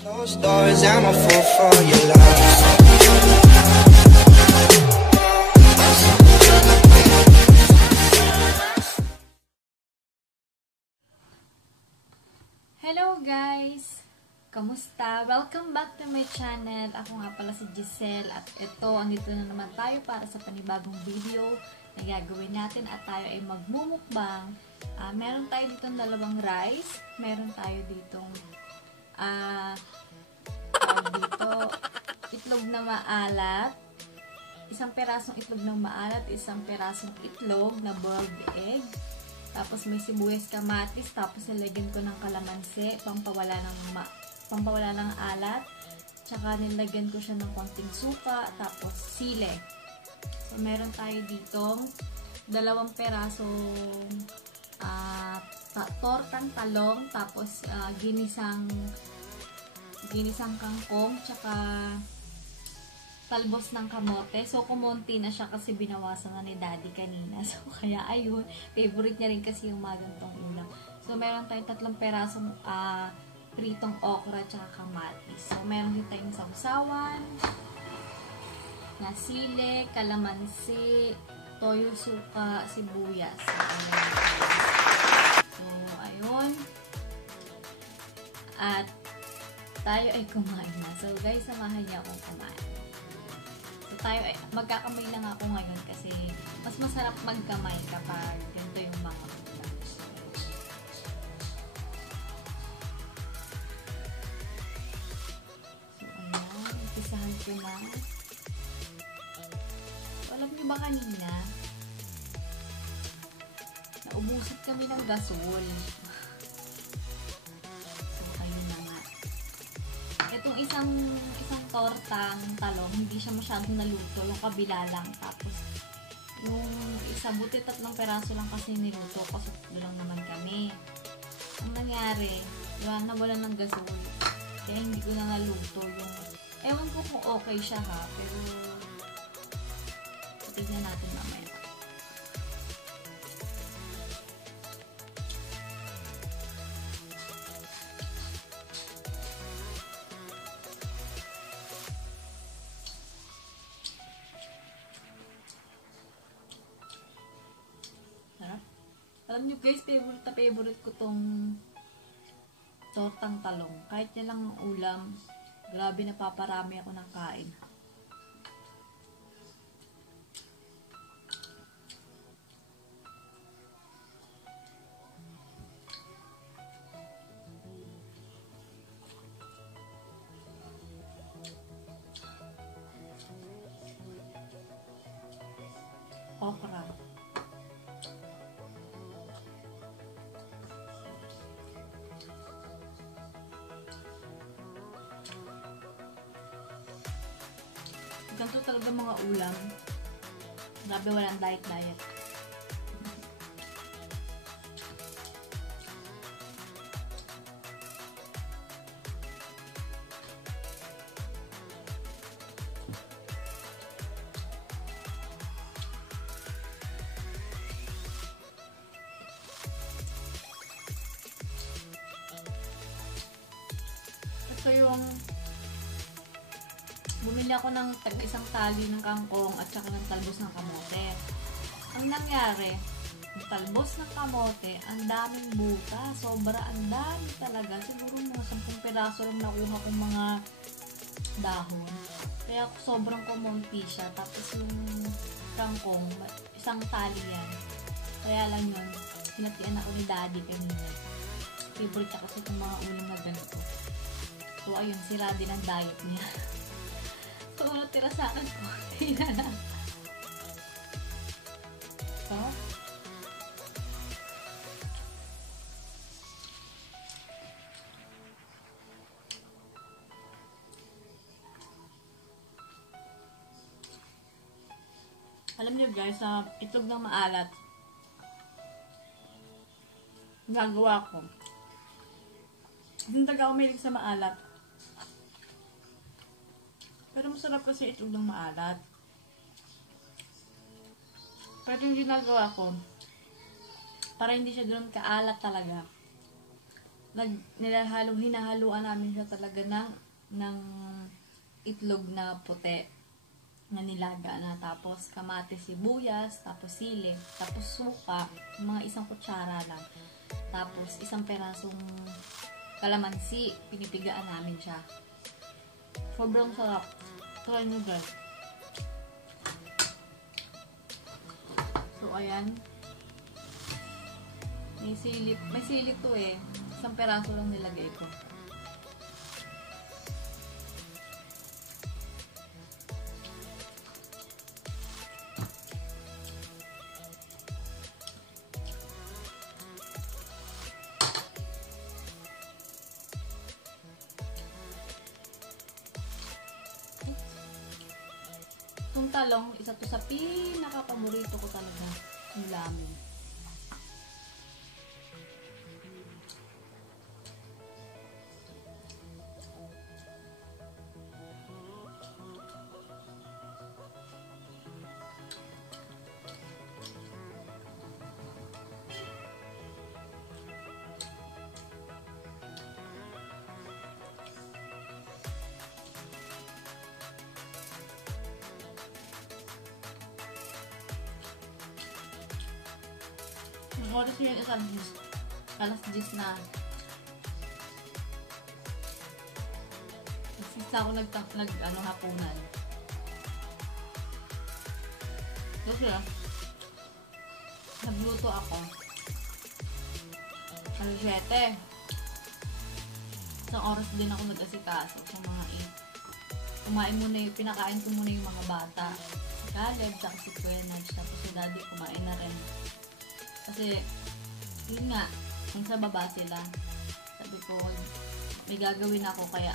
Closed doors, I'm a fool for your love. Hello guys! Kamusta? Welcome back to my channel. Ako nga pala si Giselle at ito, andito na naman tayo para sa panibagong video na gagawin natin at tayo ay magmumukbang. Meron tayo ditong dalawang rice. Meron tayo ditong itlog na maalat. Isang perasong itlog na maalat, isang perasong itlog na boiled egg. Tapos may sibuyas, kamatis, tapos nilagyan ko ng kalamansi, pampawala ng alat. Tsaka nilagyan ko siya ng konting suka, tapos sile. So, meron tayo ditong dalawang perasong tortang talong, tapos ginisang kangkong, tsaka talbos ng kamote. So, kumonti na siya kasi binawasan na ni Daddy kanina. So, kaya ayun. Favorite niya rin kasi yung mga ganitong ulam. So, meron tayong 3 perasong pritong okra tsaka kamatis. So, meron din tayong sausawan, na sile, kalamansi, toyo, suka, sibuyas. So, ayun. At tayo ay kumain na. So, guys, samahan niyo akong kumain. Tayo ay magkakamay lang ako ngayon kasi mas masarap magkamay kapag ganito yung mga ulam. So, ayan. Umpisahan ko na. So, alam niyo ba kanina? Naubusot kami ng gasol. So, ayun na nga. Itong isang tortang talong, hindi siya masyadong naluto. Yung kabila lang. Tapos, yung isa, buti 3 peraso lang kasi niluto. Kasi 3 lang naman kami. Ang nangyari, nawala ng gasol. Kaya hindi ko na naluto yung... Ewan ko kung okay siya ha. Pero, tignan natin mamaya. Alam nyo guys, favorite ko tong tortang talong. Kahit yan lang ang ulam, grabe napaparami ako ng kain. Okra. Ganito talaga mga ulam. Grabe, walang diet. Ito yung bumili ako ng isang tali ng kangkong at saka ng talbos ng kamote. Ang nangyari, yung talbos ng kamote, ang daming buta. Ang dami talaga. Siguro mga 10 piraso lang nakuha kong mga dahon. Kaya sobrang kumonti siya. Tapos yung kangkong, isang tali yan. Kaya lang yun, hinatian ako ni Daddy kanina. Favorite niya kasi itong mga ulam na ganito. So ayun, sira din ang diet niya. So, tira sa akin ko. So, alam niyo guys, sa itlog ng maalat, gagawa ko. Hindi talaga ako mahilig sa maalat. Pero masarap kasi itlog ng maalat. Pero yung ginagawa ko, para hindi siya ganoon kaalat talaga, hinahaluan namin siya talaga ng itlog na puti na nilaga na, tapos kamatis, sibuyas, tapos sili, tapos suka, mga isang kutsara lang, tapos isang perasong kalamansi, pinipigaan namin siya. Sobrang sarap. Try nyo guys. So ayan, may silip to eh, isang peraso lang nilagay ko. Itong talong, isa to sa pinaka-paborito ko talaga ng lamin. Ang oras yun is alas 10 na. Since ako hapunan. Kasi nagluto ako. Alas 7. Isang oras din ako nag-asikaso sa mga pinakain ko muna yung mga bata. Si Caleb, saka si Quenage, tapos si Daddy kumain na rin. Kasi, yun nga, kung sa baba sila, sabi ko, may gagawin ako, kaya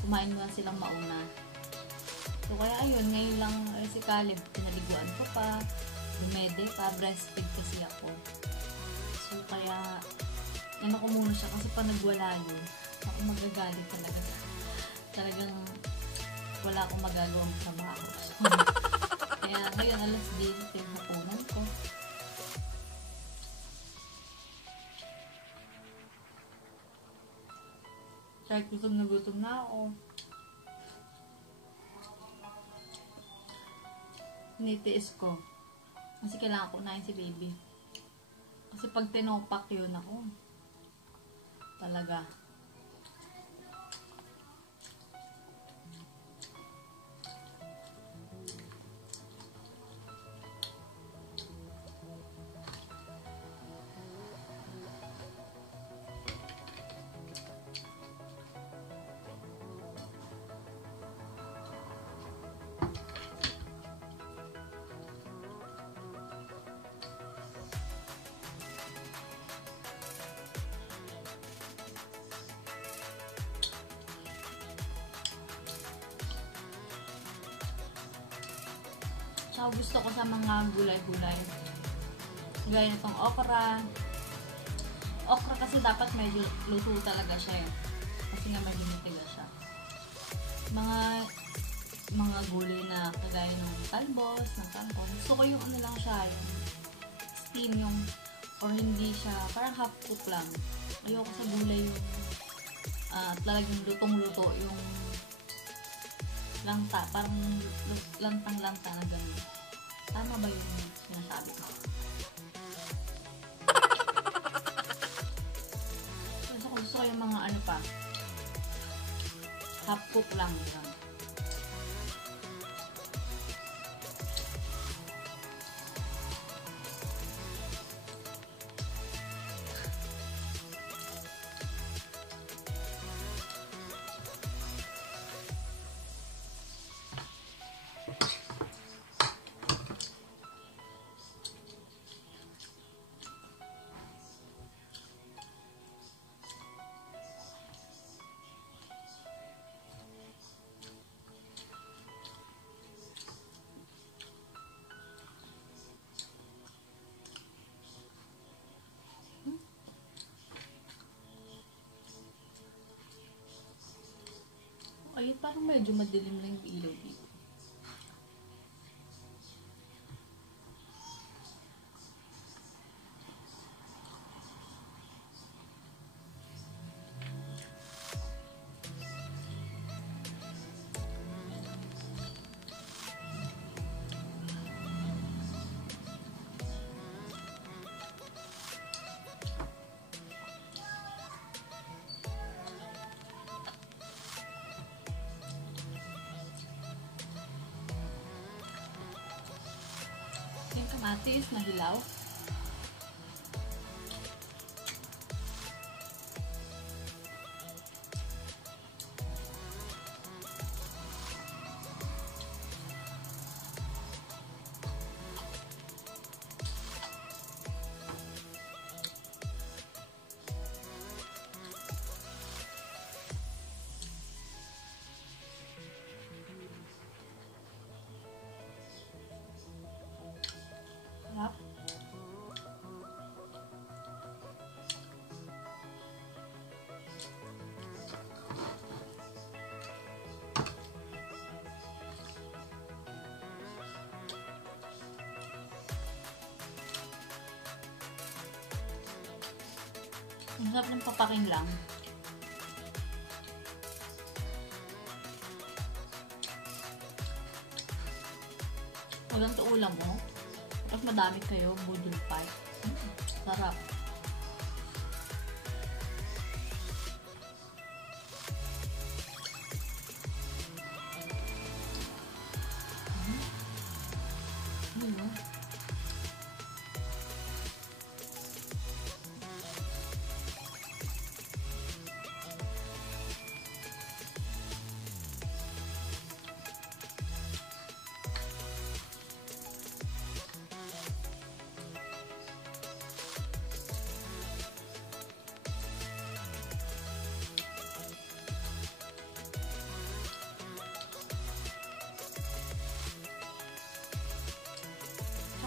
kumain muna silang mauna. So, kaya ayun, ngayon lang si Caleb, pinaliguan ko pa, dumede pa, breastfeed kasi ako. So, kaya, ko muna siya, kasi pa nagwala yun, ako magagalit talaga. Talagang, wala akong magagawang trabaho. So, kaya, ngayon, alas 10, pinahapunan ko. Kahit gutom na ako. Nitiis ko. Kasi kailangan ko unahin si baby. Kasi pag tinopak yun ako. Talaga. Tsaka gusto ko sa mga gulay-gulay. Gaya nitong okra. Okra kasi dapat medyo luto talaga siya eh. Kasi nga medyo matigas siya. Mga gulay na kagaya ng talbos, ng kangkong. Gusto ko yung ano lang siya, yung steam yung, or hindi siya, parang half cook lang. Ayoko sa gulay yung talagang lutong-luto yung langta, parang lantang-lanta na gano'n. Tama ba yung sinasabi ko? Gusto ko yung mga ano pa, half cook lang yun. Ay, parang medyo madilim lang yung ilaw dito. kamatis na hilaw. Sarap. Ang sarap ng papaking lang. Walang tuulam mo. At madami kayo, budol pie. Sarap.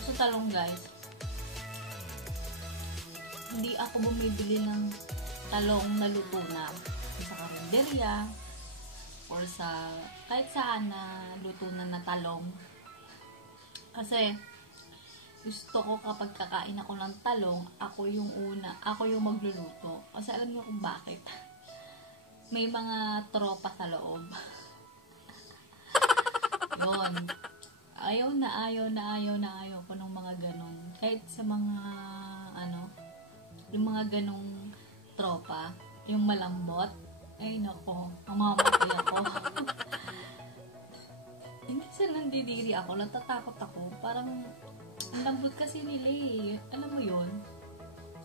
Sa talong guys, hindi ako bumibili ng talong na luto na sa karinderya or sa kahit saan na luto na talong, kasi gusto ko kapag kakain ako ng talong, ako yung magluluto, kasi alam niyo kung bakit. May mga tropa sa loob. Yun. Ayaw ko ng mga ganon. Kahit sa mga, yung mga ganong tropa, yung malambot, ay nako, mamamatay ako. Hindi sila nandidiri ako, natatakot ako. Parang, ang lambot kasi nila eh. Alam mo yun?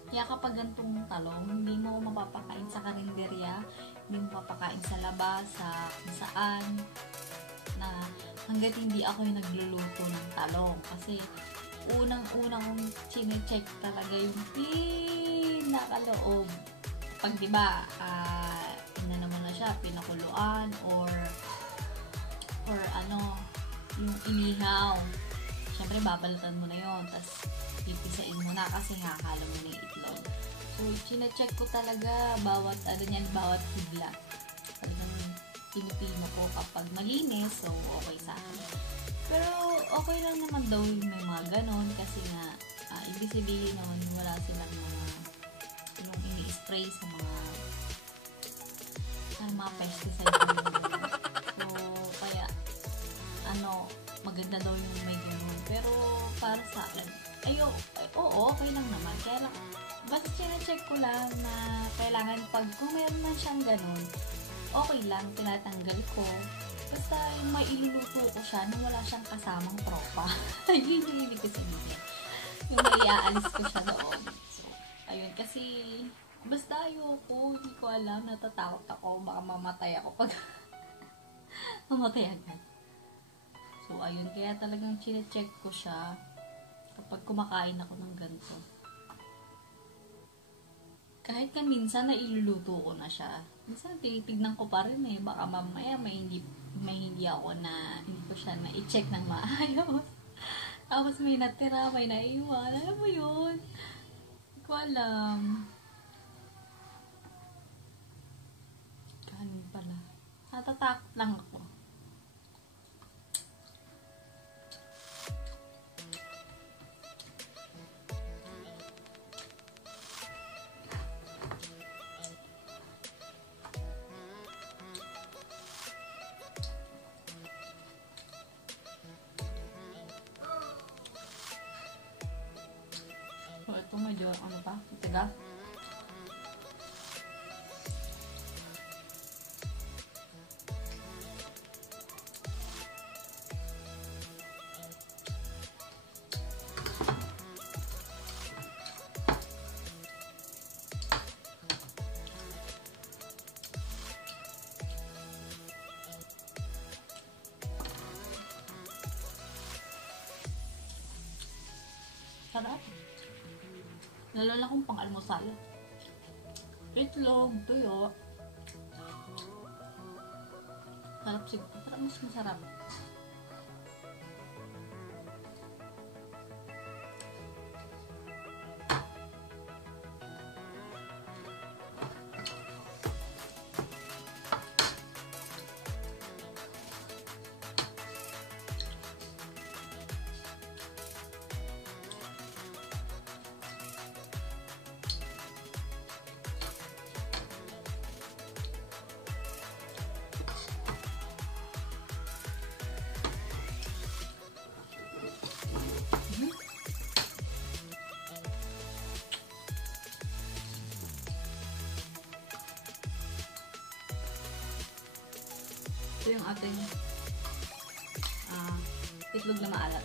Kaya kapag gantong talong, hindi mo mapapakain sa karinderya, hindi mo mapapakain sa labas, sa kung saan, na hanggat hindi ako yung nagluluto ng talong. Kasi unang-unang kong chine-check talaga yung pinakaloob. Pag diba, naman na siya, pinakuluan or yung inihaw. Siyempre, babalatan mo na yun. Tapos, pipisain mo na kasi hahalo mo na yung itlog. So, chine-check ko talaga bawat higla. Talagang pinipino ko kapag malinis, so okay sa akin. Pero okay lang naman daw yung may mga ganon kasi nga, ibig sabihin nun, wala silang yung ini-spray sa mga pesticide. So, kaya, maganda daw yung may ganon. Pero, para sa akin, oo, okay lang naman. Kaya lang, basta check ko lang na kailangan kung meron man siyang ganon, okay lang, tinatanggal ko. Basta yung may iluluto ko siya na wala siyang kasamang tropa. Yun yung ibig ko sabihin. Yung may iaalis ko siya doon. So, ayun. Kasi, basta ayoko, hindi ko alam, natatakot ako, baka mamatay ako pag mamatay agad. So, ayun. Kaya talagang chine-check ko siya kapag kumakain ako ng ganito. Kahit ka minsan na iluluto ko na siya, minsan tinitignan ko pa rin eh, baka mamaya may hindi ako na, hindi ko siya na i-check ng maayos. Tapos may natira, may naiwan, alam mo yun? Hindi ko alam. Kanin pala. Natatakot lang ako. So, ito medyo, tigas. Sarap. Lalo na kung pang-almusal. Itlog, tuyo. Sarap siguro. Sarap, mas masarap. Ito yung ating itlog na maalat.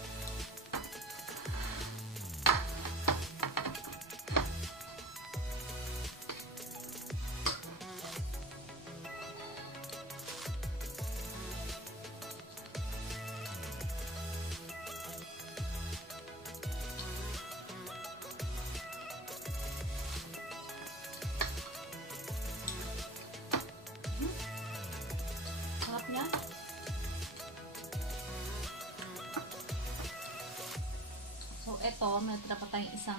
Sarap niya. So, eto, may tira pa tayong isang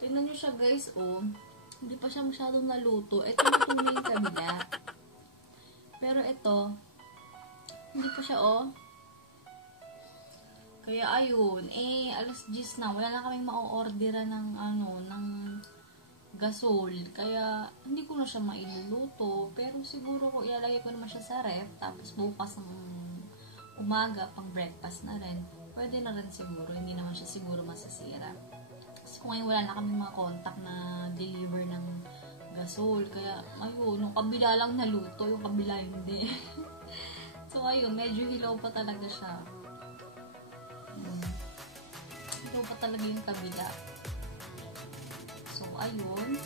tingnan nyo siya guys, oh. Hindi pa siya masyadong naluto. Ito na yung kabila. Pero ito, hindi pa siya, oh. Kaya ayun, alas 10 na. Wala na kaming ma-orderan ng ng gasol. Kaya, hindi ko na siya mailuluto. Pero siguro ko, ilalagay ko naman siya sa ref. Tapos bukas ng umaga, pang breakfast na rin. Pwede na rin siguro. Hindi naman siya siguro masasira. Kasi kung ngayon wala na kami mga contact na deliver ng gasol. Kaya, ayun, yung kabila lang naluto. Yung kabila hindi. So, ayun, medyo hilaw pa talaga siya. Hilaw pa talaga yung kabila. So, ayun.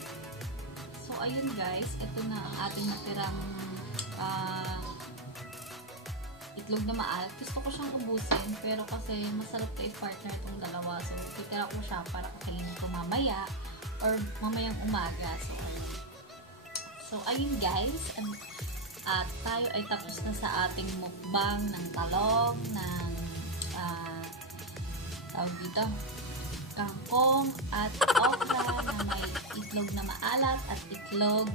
So, ayun guys. Ito na ang ating natirang itlog na maalat. Gusto ko siyang ubusin. Pero kasi masarap to i-partner itong dalawa. So, titira ko siya para kakainin ko mamaya. Or mamayang umaga. So, ayun. So, ayun guys. At tayo ay tapos na sa ating mukbang ng talong, ng tawag dito, kangkong at okra na may itlog na maalat at itlog,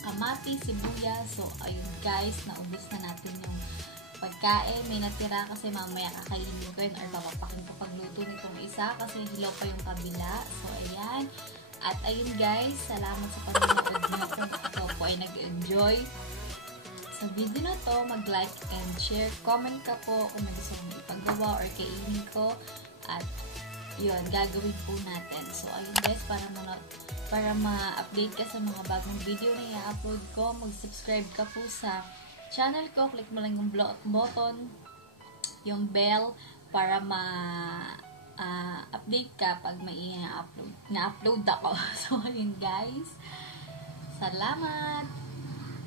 kamatis, sibuyas. So, ayun guys, naubos na natin yung pagkain. May natira kasi mamaya kakainin ko yun or papapakin ko pagluto nitong isa kasi hilaw pa yung kabila. So, ayan. At ayun guys, salamat sa panonood nyo. Kung ikaw po ay nag-enjoy sa video na to, mag-like and share. Comment ka po kung may gusto mong ipagawa or kainin ko. At yun, gagawin po natin. So, ayun guys, para ma-update ka sa mga bagong video na i-upload ko, mag-subscribe ka po sa channel ko. Click mo lang yung button, yung bell, para update ka pag may na-upload ako. So, ayun guys. Salamat!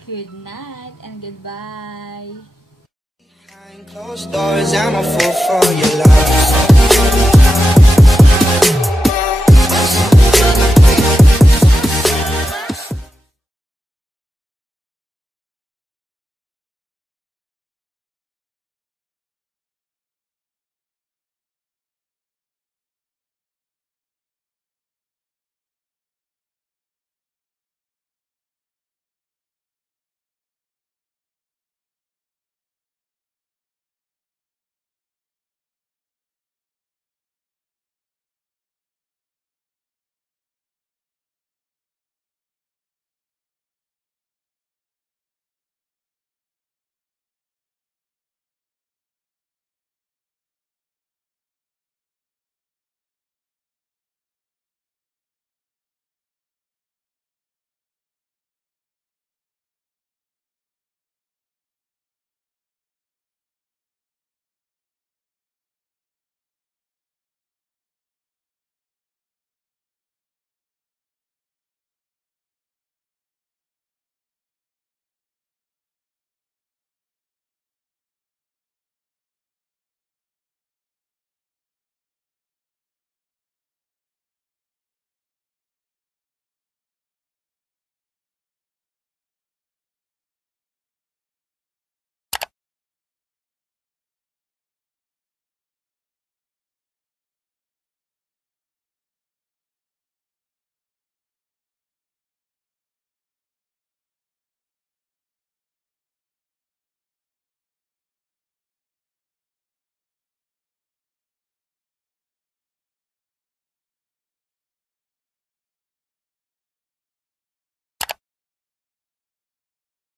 Good night and goodbye! Behind closed doors, I'm a fool for your love.